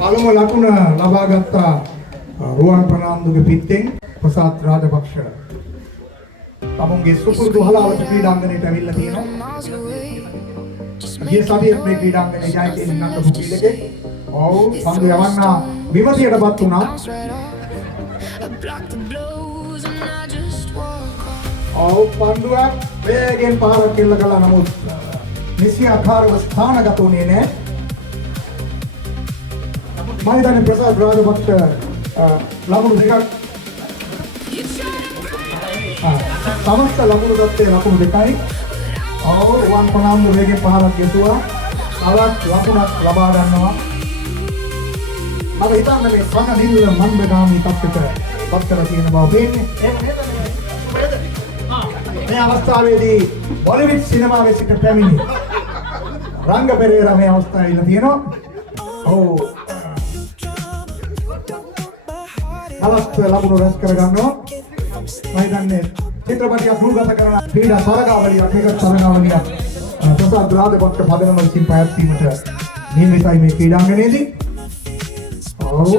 පළමු ලකුණ ලබා ගත්තා රුවන් ප්‍රනාන්දුගේ පිටෙන් ප්‍රසාද් රාජපක්ෂ. තමුන්ගේ සුපුරුදු හලාවට ක්‍රීඩාංගණයට ඇවිල්ලා තියෙනවා. ගිය සතියේ මේ ක්‍රීඩාංගණයේ ජයකෙන් නටපු ක්‍රීඩකෙක්. ඔව් පන්දු යවන්න විමතියටපත් වුණා. ඔව් පන්දුවක් වේගෙන් පාරක් කෙල්ල කළා නමුත් නිසි ආකාරව ස්ථානගත වුණේ නැහැ. මයිදානේ ප්‍රසාද් රාජපක්ෂ ලකුණු දෙකක් සමස්ත ලකුණු දත්තේ ලකුණු දෙකයි. ඔව් රුවන් ප්‍රනාන්දු වේගෙන් පාරක් ගෙතුවා. තවත් ලකුණක් ලබා ගන්නවා. මම හිතන්නේ මේ සමනිල් මන්දගාමී තත්ත්වයට පත් කරලා තියෙන බව පේන්නේ. මේ අවස්ථාවේදී බොලිවුඩ් සිනමාවේ සිට පැමිණි රංග පෙරේරා මේ අවස්ථාවේ ඉන්න තියෙනවා. ඔව් අවස්ත ලකුණු රැස් කරගන්නවා. මම හිතන්නේ චිත්‍රපටයක් රූපගත කරන ක්‍රීඩා තරගාවලියක් මේක තරගාවලියක් ප්‍රසාද් රාජපක්ෂ පදනම විසින් පැවැත්වීමට නියමිතයි මේ ක්‍රීඩාංගණයේදී. ඔව්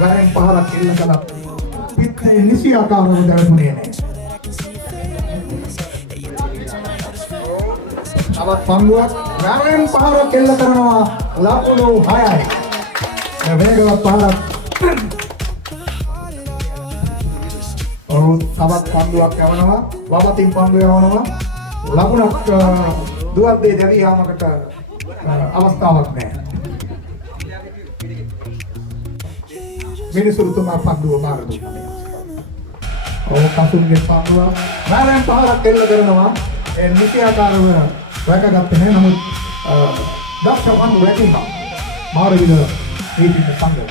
වරෙන් පහරක් එල්ල කළා. පිටේ නිසි ආකාරව දැවෙන්නේ නැහැ. තවත් පන්දුවක් වරෙන් පහරක් එල්ල කරනවා ලකුණු 6යි. වේගවත් පහරක්. ඔව් තවත් පන්දුවක් යවනවා. වමතින් පන්දුව යවනවා. ලකුණක් දුවද්දී දැවි යාමකට අවස්ථාවක් නැහැ. මිනිසුරුතුමා පන්දුව මාර දුන්නා. ඔව් කසුන්ගේ පන්දුව වරෙන් පහරක් එල්ල කරනවා. ඒ නිසි ආකාරව රැකගත්තේ නැහැ. නමුත් දක්ෂ පන්දු රැකීම මාර විද නීතික සංගම.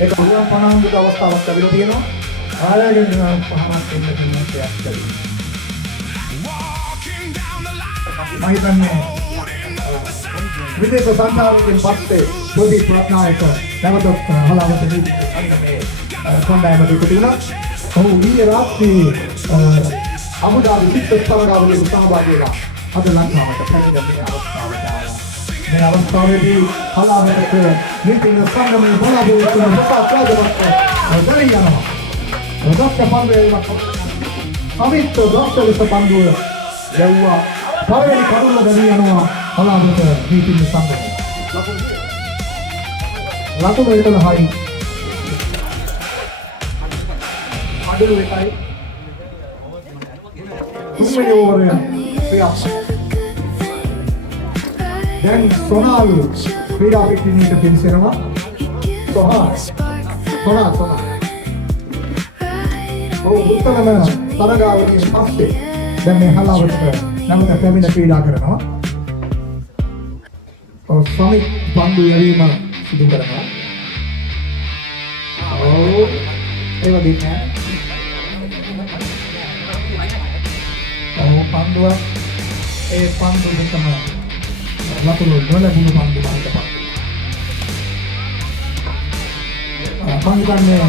ඒක රුවන් ප්‍රනාන්දුට අවස්ථාවක් ලැබිලා තියෙනවා. ආයෙත් පහරක් එල්ල කරන දෙයක් කරනවා. මම හිතන්නේ විදේශ සංචාරකයන් පස්සේ පොඩි ප්‍රඥායක නැවතත් හලාවට මේ කොණ්ඩායමට එකතු වුණා. ඔහු ඊයේ රාත්‍රියේ අබුදාබි සිත් තරගාවලියේ සහභාගී වෙලා අද ලංකාවට පැමිණ මේ අවස්ථාවට ආවා. මේ අවස්ථාවේදී හලාවට නීතික සංගමයේ බලාපොරොත්තු වන ප්‍රසාද් රාජපක්ෂ ගරියනවා. දක්ෂ පන්දුවේ අමිත් දක්ෂ පන්දුව යවුවා. පළවෙනි කඩුව දැවි යනවා හලාවට නීතික සංගමය. ලකුණු 11යි. අඩු එකයි. තුන්වෙනි ඕවරය ක්‍රියාත්මක. දැන් සොනාල් ක්‍රීඩා පිටිනීට පිවිසෙනවා. සොනාල්. ඔව් උත්තරම තරගාවලියෙන් පස්සේ දැන් මේ හලාවට නැවත පැමිණ ක්‍රීඩා කරනවා. ඔව් සමිත් පන්දු යැවීම සිදු කරනවා. ඔව් ඒ වගේ නෑ. ඔව් පන්දුව ඒ පන්දු දෙකම ලකුණු නොලැබුණු පන්දු මන්දපත්. පන්දුන්නේ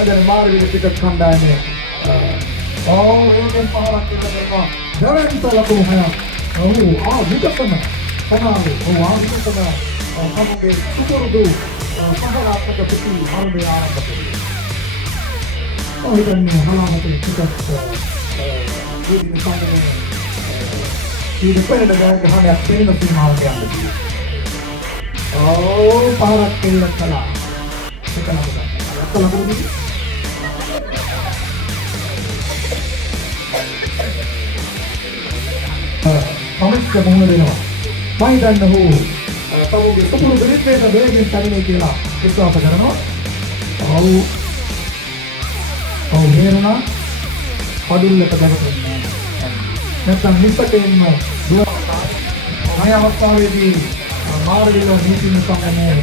අදර මාර්ගයේ පිටත් කණ්ඩායමේ ඒකෙන් පහරක් දෙනවා. දැවෙන්ත ලකුණු 6ක්. ඔව් විකසන තමයි. විකසන සමගින් සුපුරුදු පහරක් පිටි ආරම්භය ආරම්භ කරනවා. ඔයගොල්ලෝ හලාවට පිටත් දෙවියන් සංගමයේ ඊට පෙරද ගහනයක් වෙන සීමාවට යනවා. ඔව් පහරක් කෙල්ල කළා. කොමික්ක මොන දෙනවා. මම දන්න හෝ තමුගේ සුපුරුදු රිද්දේශ වේගින් තනිනේ කියලා විශ්වාස කරනවා. ඔව් හේරුණා. පඩුල්ලට දැකගන්න. නැත්නම් නිසකෙන්ම මේ අවස්ථාවේදී මාර්ගිල නීති සංගමයේ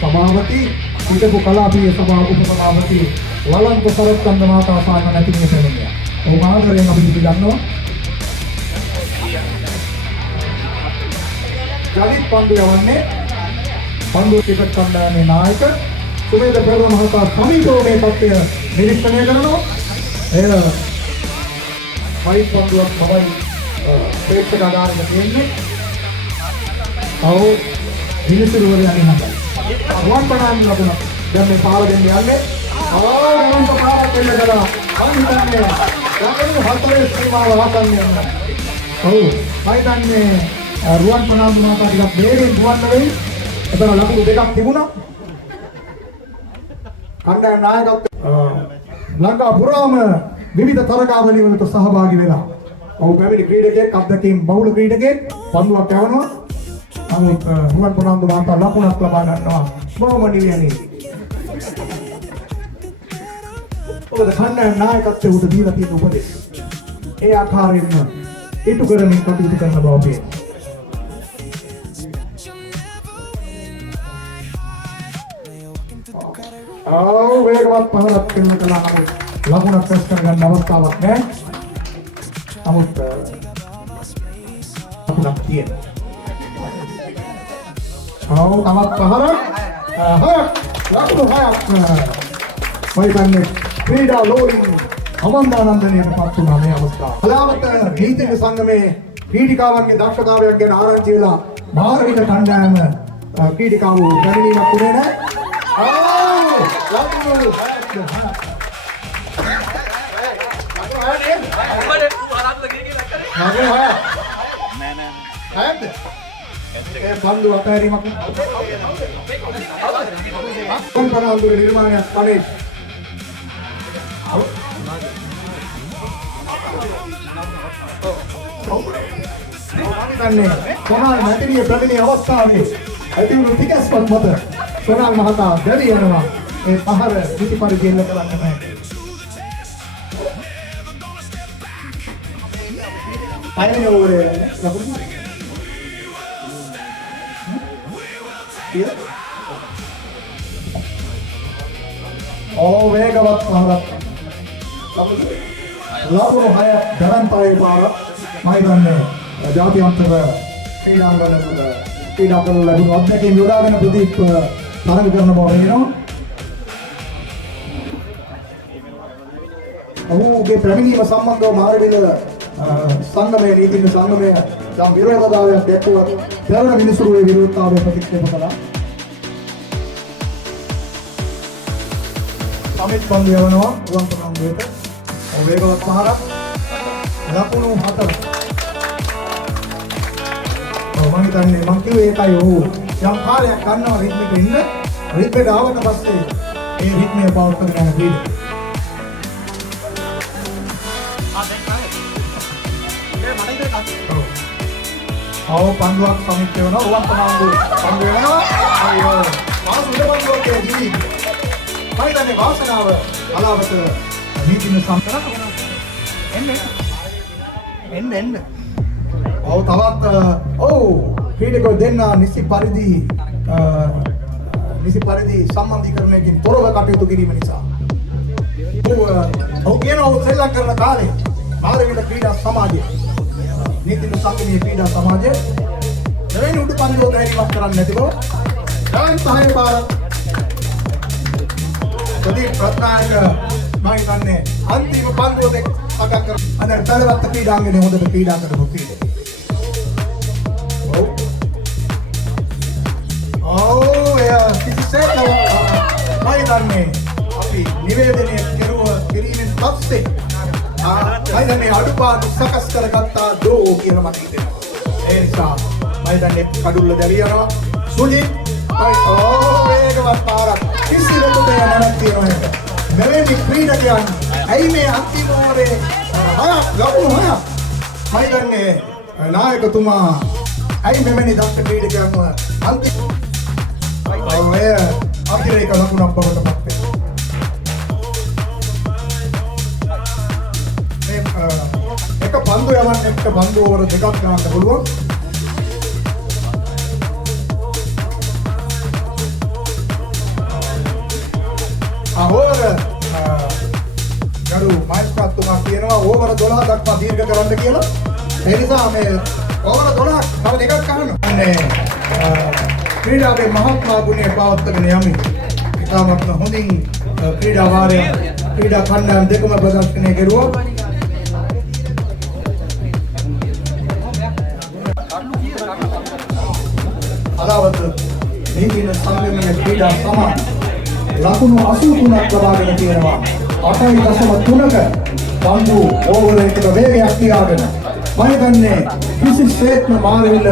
සභාපති හිටපු කලාපීය සභාව උපසභාපති වලන්ත සරත්චන්ද්‍ර මහතා සායන නැතිනේ පැමිණියා. ඔහු මාර්ගයෙන් අපි පිළිගන්නවා. ජලිත් පන්දු යවන්නේ පන්දු ක්‍රිකට් කණ්ඩායමේ නායක සුමේද ප්‍රේම මහතා සමීපව මේ තත්ත්වය නිරීක්ෂණය කරනවා. එය වයිට් පන්දුවක් තමයි ප්‍රේක්ෂක ආධාරයට තියෙන්නේ. මිනිසුරුවරයා යන්නේ. රුවන් පණාන් ලබන දැන් මේ පාල දෙන්න යන්නේ. රුවන් පාරක් දෙන්න කළා. අන්තිමේ ගමන හතරේ සීමාව වහන්නේ යනවා. මයිදන්නේ රුවන් පණාන් දුනාට ටිකක් වේගෙන් දුවන්න වෙයි. එතන ලකුණු දෙකක් තිබුණා. කණ්ඩායම් නායකත්වය ලංකා පුරාම විවිධ තරගාවලි වලට සහභාගී වෙලා. ඔහු පැමිණි ක්‍රීඩකයෙක්, අත්දැකීම් බහුල ක්‍රීඩකයෙක් පන්දුවක් යවනවා. නමුත් රුවන් පණාන් දුනාට ලකුණක් ලබා ගන්නවා. බොහොම නිවියනේ. ඔබ කණ්ඩායම් නායකත්වයට උඩ දීලා තියෙන උපදෙස් ඒ ආකාරයෙන්ම ඉටු කරමින් කටයුතු කරන බව පේනවා. වේගවත් පහරක් කෙන්න කළා නම් ලකුණක් ප්‍රස් කරගන්න අවස්ථාවක් නැහැ. නමුත් ලකුණක් තියෙනවා. තවත් පහරක් ලකුණු 6ක් වයිදන්නේ ක්‍රීඩා ලෝලින් අමන්දානන්දනයට පත් වුණා මේ අවස්ථාව. කලාවට නීතික සංගමේ ක්‍රීඩිකාවන්ගේ දක්ෂතාවයන් ගැන ආරංචි වෙලා මාර්ගික කණ්ඩායම ක්‍රීඩිකාවෝ පැමිණීමක් උනේ නැහැ. ලකුණු 6ක් පන්දු අතහැරීමක් කොම්පනාන්දුවේ නිර්මාණයක් කලේ සොනාල් මැතිරිය ප්‍රමිණි අවස්ථාවේ ඇතිවුණු තිකස්පත් මත සොනාල් මහතා දැවි යනවා. ඒ පහර පිටි පරිදි එල්ල කරන්න නැහැ. පළවෙනි ඕවරේ ලකුණු වේගවත් පහරක් ලකුණු 6 දරන්තයේ පාර මයිදන්නේ ජාත්‍යන්තර ක්‍රීඩාංගන ලැබුණු අත්දැකීම් යොදාගෙන ප්‍රදීප් තරඟ කරන බව වෙනවා. ඔහුගේ ප්‍රමිණීම සම්බන්ධව මාර්ගිල සංගමයේ නීතිඥ සංගමයේ යම් විරෝධතාවයක් දැක්වුවා. පෙරණ මිනිසුරුවේ විරෝධතාවය ප්‍රතික්ෂේප කළා. සමිත් පන්දු යවනවා රුවන් පණාන්දුවට. වේගවත් පහරක් ලකුණු 4. මම හිතන්නේ මම කිව්වේ ඒකයි. ඔහු යම් කාලයක් ගන්නවා රිද්මෙට ඉන්න. රිද්මෙට ආවට පස්සේ ඒ රිද්මය පවත්වාගෙන යන ක්‍රීඩක. පන්දුවක් සමිත් වෙනවා. රුවන් පණාන්දු පන්දු වෙනවා. අයියෝ මාසු උඩ පන්දුවකේ දී මයිදන්නේ වාසනාව අලාවත නීතිඥ සම්ප්‍රදාය එන්න තවත් ක්‍රීඩකයෝ දෙන්න නිසි පරිදි සම්බන්ධීකරණයකින් තොරව කටයුතු කිරීම නිසා ඔහු කියනවා ශ්‍රී ලංකා කරන කාලේ මාර්ගිල ක්‍රීඩා සමාජය නීතිඥ සංගමයේ ක්‍රීඩා සමාජය දෙවෙනි උඩු පන්දුව දැරීමක් කරන්නේ නැති බව දැන් සහය පාර ප්‍රදීප් රත්නායක මම හිතන්නේ අන්තිම පන්දුව දෙක අගක් කර අද තරවත් ක්‍රීඩාංගනේ හොඳට ක්‍රීඩා කරපු ක්‍රීඩක. කිසිසේත් මම හිතන්නේ අපි නිවේදනය කිරීමෙන් පස්සේ මම අඩුපාඩු සකස් කරගත්තා දෝ කියලා මට හිතෙනවා. ඒ නිසා මම හිතන්නේ කඩුල්ල දැවි යනවා. සුජිත් වේගවත් පාරක් කිසිවෙකුට යන්නක් තියනවා නේද? මෙවැනි ක්‍රීඩකයන් ඇයි මේ අන්තිම ඕවරේ ලකුණු 6ක් මම හිතන්නේ නායකතුමා ඇයි මෙවැනි දක්ෂ ක්‍රීඩකයන්ව අන්තිම අතිරේක ලකුණක් බවට පත් වෙනවා. යවන්න එක්ක බංගු ඕවර දෙකක් ගන්න පුළුවන්. ඕවර ගරු මයිස්පත්තුමා කියනවා ඕවර 12 දක්වා දීර්ඝ කරන්න කියලා. ඒ නිසා මේ ඕවර 12ක් තව දෙකක් ගන්නවා. අනේ ක්‍රීඩාවේ මහත්මා ගුණය පවත්වාගෙන යමි. ඉතාමත් හොඳින් ක්‍රීඩා වාරය ක්‍රීඩා කණ්ඩායම් දෙකම ප්‍රදර්ශනය කෙරුවා. අලවත මේ දින සංගමයේ ක්‍රීඩා සමාන ලකුණු 83ක් ලබාගෙන තියෙනවා. 8.3ක බංගු ඕවර එකට වේගයක් තියාගෙන මම හිතන්නේ කිසිසේත්ම මාරවිල